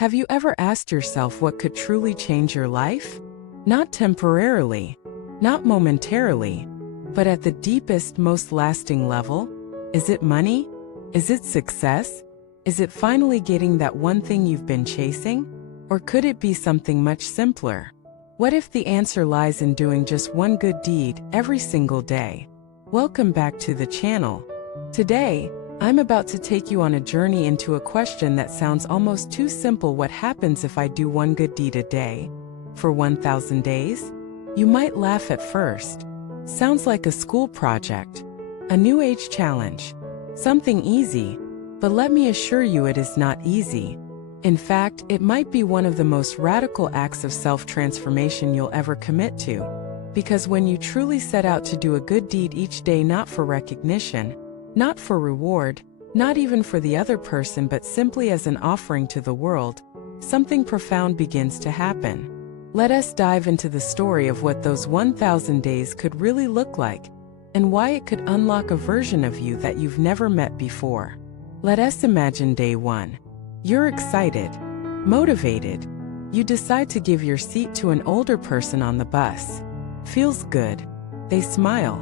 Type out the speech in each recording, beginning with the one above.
Have you ever asked yourself what could truly change your life? Not temporarily, not momentarily, but at the deepest, most lasting level? Is it money? Is it success? Is it finally getting that one thing you've been chasing? Or could it be something much simpler? What if the answer lies in doing just one good deed every single day? Welcome back to the channel. Today, I'm about to take you on a journey into a question that sounds almost too simple. What happens if I do one good deed a day? For 1,000 days? You might laugh at first. Sounds like a school project, a new age challenge, something easy, but let me assure you it is not easy. In fact, it might be one of the most radical acts of self-transformation you'll ever commit to. Because when you truly set out to do a good deed each day, not for recognition, not for reward, not even for the other person, but simply as an offering to the world, something profound begins to happen. Let us dive into the story of what those 1,000 days could really look like, and why it could unlock a version of you that you've never met before. Let us imagine day one. You're excited, motivated. You decide to give your seat to an older person on the bus. Feels good. They smile.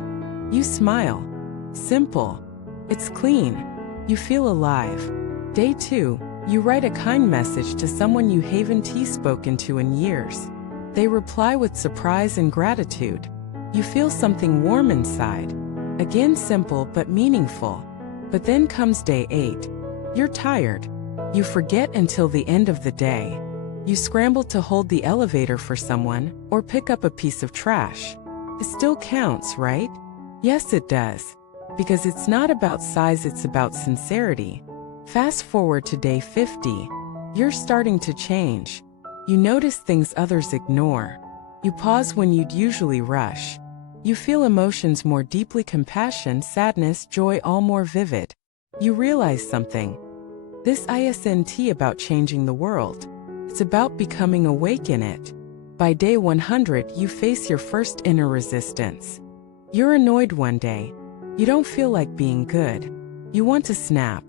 You smile. Simple. It's clean. You feel alive. Day two, you write a kind message to someone you haven't spoken to in years. They reply with surprise and gratitude. You feel something warm inside. Again, simple but meaningful. But then comes day 8. You're tired. You forget until the end of the day. You scramble to hold the elevator for someone, or pick up a piece of trash. It still counts, right? Yes, it does. Because it's not about size, it's about sincerity. Fast forward to day 50. You're starting to change. You notice things others ignore. You pause when you'd usually rush. You feel emotions more deeply, compassion, sadness, joy, all more vivid. You realize something. This isn't about changing the world. It's about becoming awake in it. By day 100, you face your first inner resistance. You're annoyed one day. You don't feel like being good. You want to snap.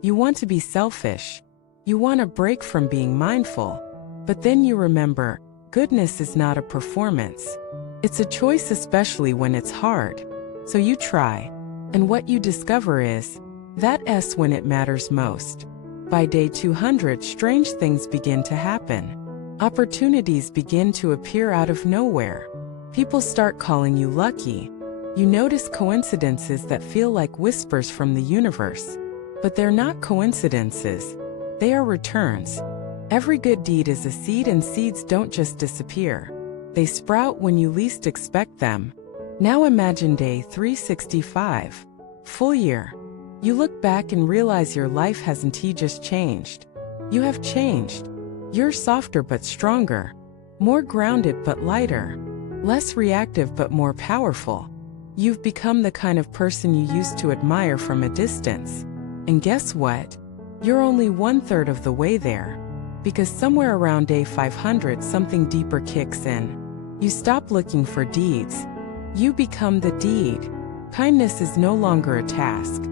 You want to be selfish. You want a break from being mindful. But then you remember, goodness is not a performance. It's a choice, especially when it's hard. So you try. And what you discover is, that's when it matters most. By day 200, strange things begin to happen. Opportunities begin to appear out of nowhere. People start calling you lucky. You notice coincidences that feel like whispers from the universe. But they're not coincidences. They are returns. Every good deed is a seed, and seeds don't just disappear. They sprout when you least expect them. Now imagine day 365. Full year. You look back and realize your life hasn't just changed. You have changed. You're softer but stronger. More grounded but lighter. Less reactive but more powerful. You've become the kind of person you used to admire from a distance. And guess what? You're only 1/3 of the way there. Because somewhere around day 500, something deeper kicks in. You stop looking for deeds. You become the deed. Kindness is no longer a task.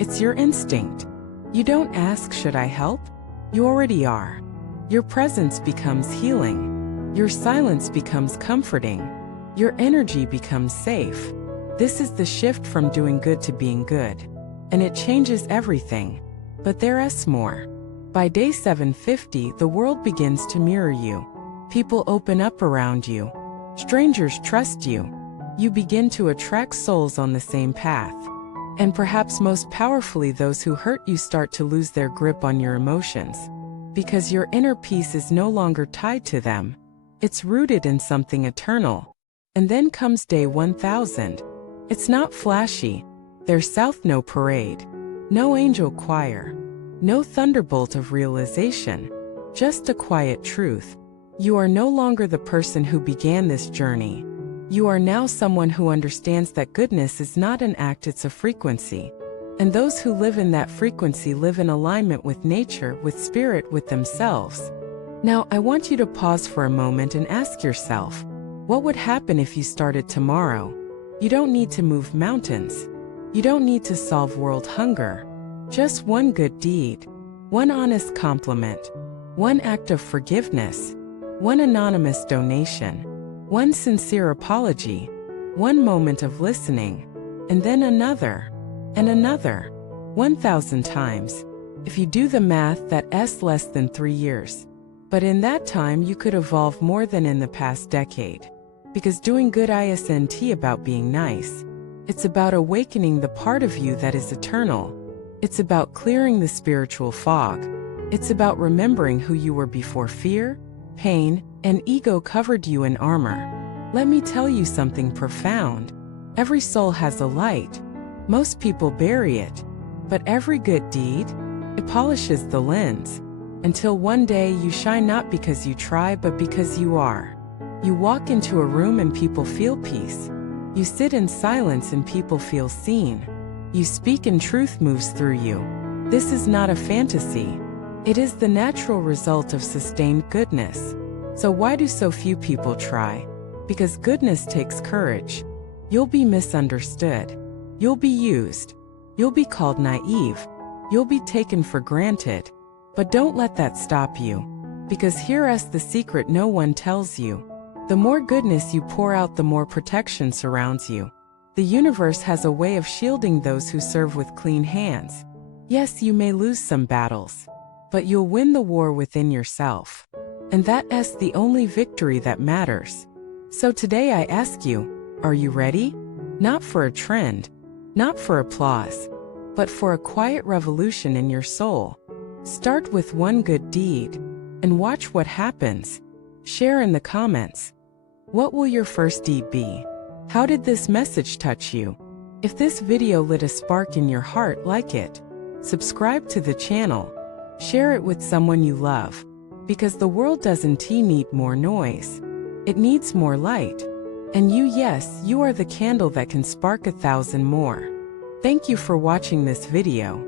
It's your instinct. You don't ask, should I help? You already are. Your presence becomes healing. Your silence becomes comforting. Your energy becomes safe. This is the shift from doing good to being good. And it changes everything. But there's more. By day 750, the world begins to mirror you. People open up around you. Strangers trust you. You begin to attract souls on the same path. And perhaps most powerfully, those who hurt you start to lose their grip on your emotions. Because your inner peace is no longer tied to them. It's rooted in something eternal. And then comes day 1000. It's not flashy. There's no parade. No angel choir. No thunderbolt of realization. Just a quiet truth. You are no longer the person who began this journey. You are now someone who understands that goodness is not an act, it's a frequency. And those who live in that frequency live in alignment with nature, with spirit, with themselves. Now, I want you to pause for a moment and ask yourself, what would happen if you started tomorrow? You don't need to move mountains. You don't need to solve world hunger. Just one good deed. One honest compliment. one act of forgiveness, one anonymous donation, one sincere apology, one moment of listening, and then another, and another, 1,000 times. If you do the math, that's less than 3 years. But in that time, you could evolve more than in the past decade. Because doing good isn't about being nice. It's about awakening the part of you that is eternal. It's about clearing the spiritual fog. It's about remembering who you were before fear, pain, and ego covered you in armor. Let me tell you something profound. Every soul has a light. Most people bury it. But every good deed, it polishes the lens. Until one day you shine not because you try but because you are. You walk into a room and people feel peace. You sit in silence and people feel seen. You speak and truth moves through you. This is not a fantasy. It is the natural result of sustained goodness. So why do so few people try? Because goodness takes courage. You'll be misunderstood. You'll be used. You'll be called naive. You'll be taken for granted. But don't let that stop you. Because here's the secret no one tells you. The more goodness you pour out, the more protection surrounds you. The universe has a way of shielding those who serve with clean hands. Yes, you may lose some battles, but you'll win the war within yourself. And that's the only victory that matters. So today I ask you, are you ready? Not for a trend, not for applause, but for a quiet revolution in your soul. Start with one good deed, and watch what happens. Share in the comments. What will your first deed be? How did this message touch you? If this video lit a spark in your heart, like it. Subscribe to the channel. Share it with someone you love. Because the world doesn't need more noise. It needs more light. And you, yes, you are the candle that can spark 1,000 more. Thank you for watching this video.